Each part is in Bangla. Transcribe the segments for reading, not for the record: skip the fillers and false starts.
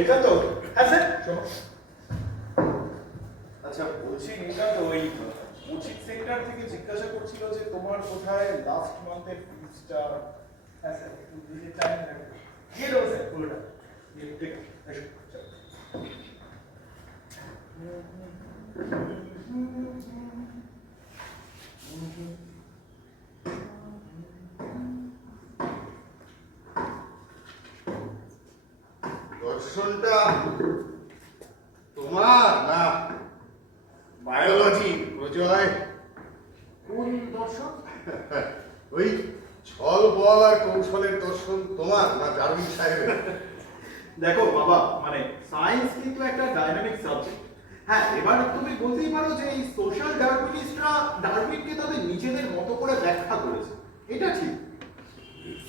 এটা তো হ্যাঁ স্যার শোনো। আচ্ছা বলছি এটা তো ওই কোচিং সেন্টার থেকে জিজ্ঞাসা করছিল যে তোমার কোথায় লাস্ট মান্থের ফিজটা। হ্যাঁ স্যার একটু দিতে চাই না দিয়ে দেবো স্যার পুরোটা ঠিক আছে এসো চলো। দর্শনটা তোমার না বায়োলজি প্রজয়? কোন দর্শন? ওই ছল বল আর কৌশলের দর্শন তোমার না ডারউইন সাহেবের? দেখো বাবা মানে সায়েন্স কিন্তু একটা ডাইনামিক সাবজেক্ট। হ্যাঁ এবার তুমি বলতেই পারো যে এই সোশ্যাল ডারউইনিস্টরা ডারউইনকে তাদের নিজেদের মতো করে ব্যাখ্যা করেছে, এটা ঠিক।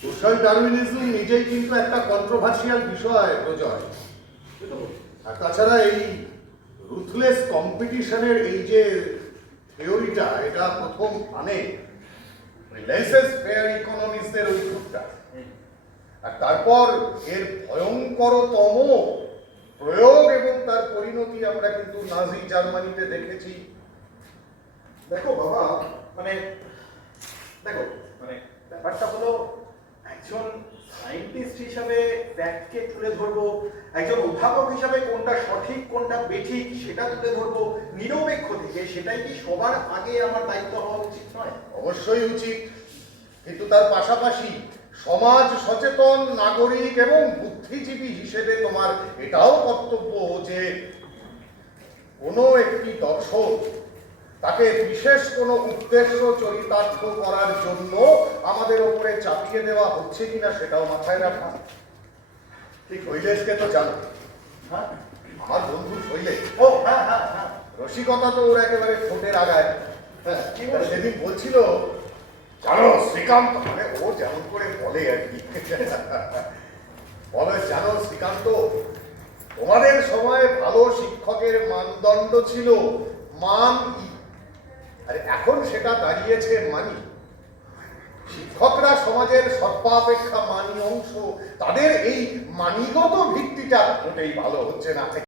সোশ্যাল ডারউইনিজম নিজেই কিন্তু একটা কন্ট্রোভার্সিয়াল বিষয় প্রজয়। আর তাছাড়া এই রুথলেস কম্পিটিশনের এই যে থিওরিটা, এটা প্রথম আনে লেসেস ফেয়ার ইকোনমিস্টদের ওই গ্রুপটা। আর তারপর এর ভয়ঙ্করতম প্রয়োগ এবং তার পরিণতি আমরা কিন্তু নাজি জার্মানিতে দেখেছি। দেখো বাবা মানে দেখো মানে ব্যাপারটা হলো একজন সায়েন্টিস্ট হিসাবে ফ্যাক্টকে তুলে ধরবো, একজন উদ্ভাবক হিসাবে কোনটা সঠিক কোনটা বেঠিক সেটা তুলে ধরবো নিরপেক্ষ থেকে, সেটাই কি সবার আগে আমার দায়িত্ব হওয়া উচিত নয়? অবশ্যই উচিত, কিন্তু তার পাশাপাশি সমাজ সচেতন নাগরিক এবং বুদ্ধিজীবী হিসেবে তোমার এটাও কর্তব্য যে কোনো একটি দর্শন তাকে বিশেষ কোনো উদ্দেশ্য চরিতার্থ করার জন্য আমাদের ওপরে চাপিয়ে দেওয়া হচ্ছে কিনা সেটাও মাথায় রাখা। ঠিক শৈলেশকে তো জানো, হ্যাঁ আমার বন্ধু শৈলেশ। ও হ্যাঁ হ্যাঁ হ্যাঁ রসিকতা তো ওর একেবারে ঠোঁটের আগায়। হ্যাঁ সেদিন বলছিল জানো শ্রীকান্ত, মানে ও যেমন করে বলে আর কি, বলে জানো শ্রীকান্ত, তোমাদের সময় ভালো শিক্ষকের মানদণ্ড ছিল মান, আরে এখন সেটা দাঁড়িয়েছে মানি। শিক্ষকরা সমাজের সর্বাপেক্ষা মানি অংশ, তাদের এই মানিগত ভিত্তিটা মোটেই ভালো হচ্ছে না।